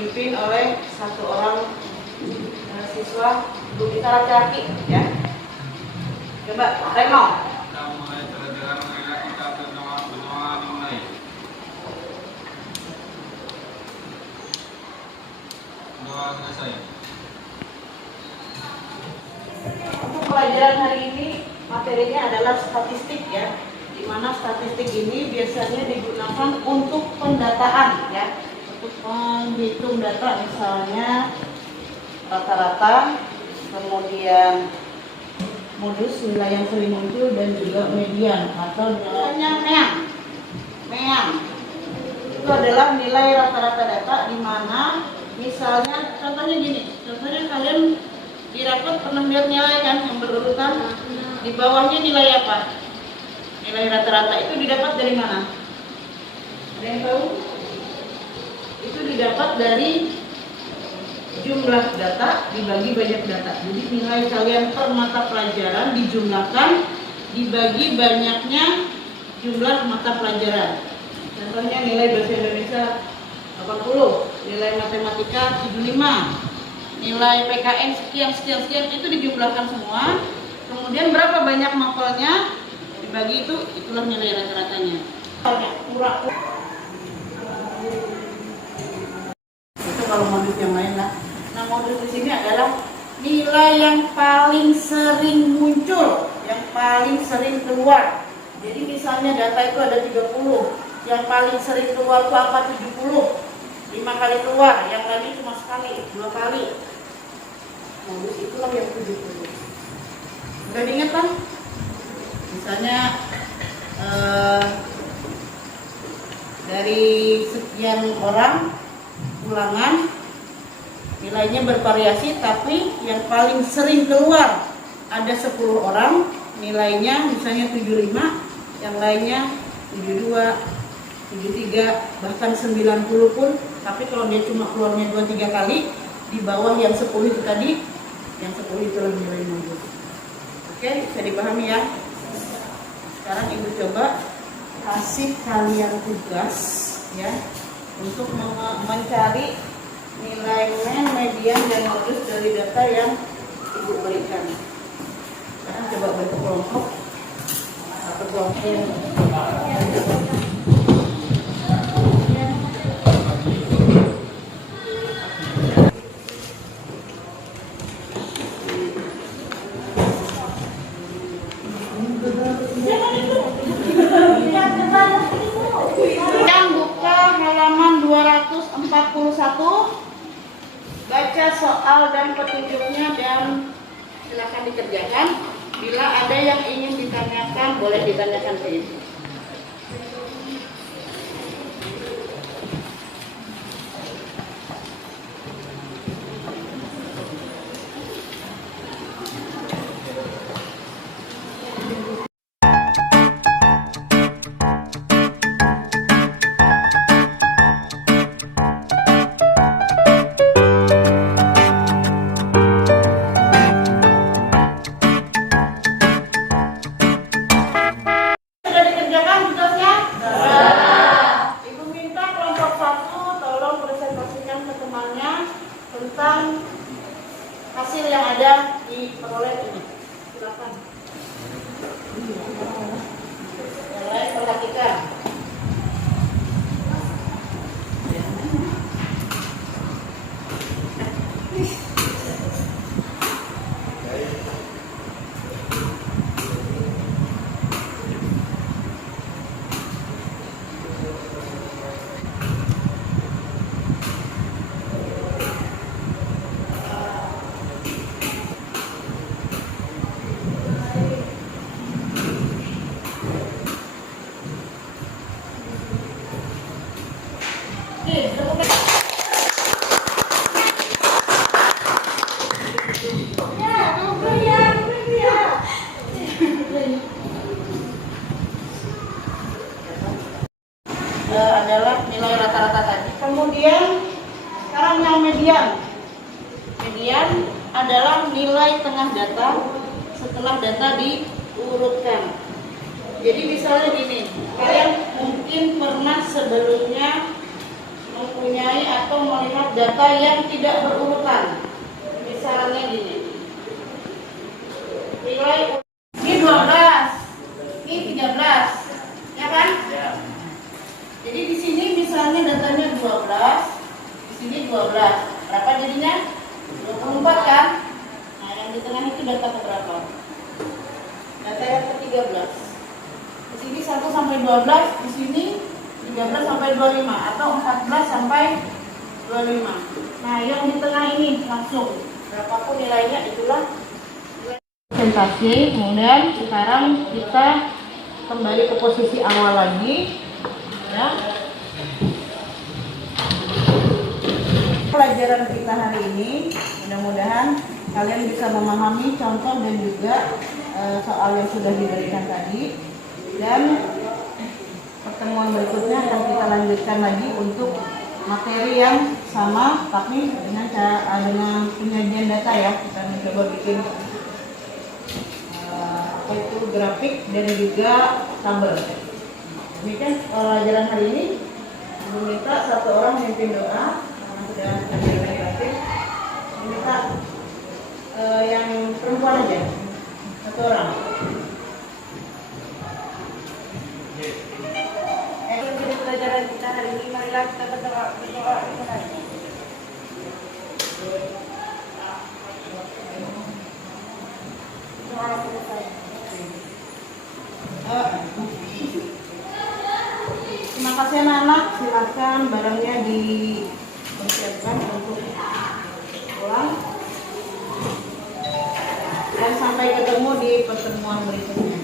dipimpin oleh satu orang siswa guru kita laki-laki ya. Coba Reno. Untuk pelajaran hari ini materinya adalah statistik ya, di mana statistik ini biasanya digunakan untuk pendataan ya, untuk menghitung data misalnya rata-rata, kemudian modus nilai yang sering muncul dan juga median atau nilainya meang. Itu adalah nilai rata-rata data di mana misalnya contohnya gini, contohnya kalian di rapot pernah lihat nilai kan yang berurutan, di bawahnya nilai apa? Nilai rata-rata itu didapat dari mana? Ada yang tahu? Itu didapat dari jumlah data dibagi banyak data. Jadi nilai kalian per mata pelajaran dijumlahkan dibagi banyaknya jumlah mata pelajaran. Contohnya nilai bahasa Indonesia 80, nilai matematika 75, nilai PKN sekian itu dijumlahkan semua. Kemudian berapa banyak mapelnya dibagi itulah nilai rata-ratanya. Itu kalau modus yang lain lah. Nah, modus di sini adalah nilai yang paling sering muncul, yang paling sering keluar. Jadi misalnya data itu ada 30, yang paling sering keluar itu apa? 70. 5 kali keluar, yang lainnya cuma sekali, 2 kali. Modus itulah yang 70. Udah diingat kan? Misalnya dari sekian orang ulangan nilainya bervariasi, tapi yang paling sering keluar ada 10 orang nilainya misalnya 75, yang lainnya 72, 73, bahkan 90 pun. Tapi kalau dia cuma keluarnya 2-3 kali, di bawah yang 10 itu tadi, yang 10 itulah nilai modus. Oke, bisa dipahami ya. Sekarang ibu coba kasih kalian tugas ya untuk mencari nilai mean, median, dan modus dari data yang ibu berikan. Sekarang coba bentuk kelompok. Satu kelompok. Baca soal dan petunjuknya dan silakan dikerjakan. Bila ada yang ingin ditanyakan, boleh ditanyakan ke ibu. Tentang hasil yang ada di peroleh ini. Silakan. Yang lain perhatikan. Adalah nilai rata-rata tadi. Kemudian sekarang yang median. Median adalah nilai tengah data setelah data diurutkan. Jadi misalnya gini, kalian mungkin pernah sebelumnya mempunyai atau melihat data yang tidak berurutan. Misalnya gini. Nilai ini 12, ini 13, ya kan? Ya. Jadi di sini misalnya datanya 12, di sini 12. Berapa jadinya? 24 kan? Nah, yang di tengah itu data keberapa? Data yang ke-13. Di sini 1 sampai 12, di sini 13 sampai 25 atau 14 sampai 25. Nah, yang di tengah ini langsung berapapun nilainya itulah presentasi. Kemudian sekarang kita kembali ke posisi awal lagi, ya. Pelajaran kita hari ini mudah-mudahan kalian bisa memahami contoh dan juga soal yang sudah diberikan tadi, dan pertemuan berikutnya akan kita lanjutkan lagi untuk materi yang sama tapi dengan penyajian data ya. Kita mencoba bikin apa itu grafik dan juga tabel. Demikian pelajaran hari ini. Meminta satu orang memimpin doa karena sudah pelajaran grafik. Meminta yang perempuan aja satu orang. Jadi pelajaran kita hari ini, marilah kita berdoa. Terima kasih anak-anak, silakan barangnya dipersiapkan untuk pulang. Dan sampai ketemu di pertemuan berikutnya.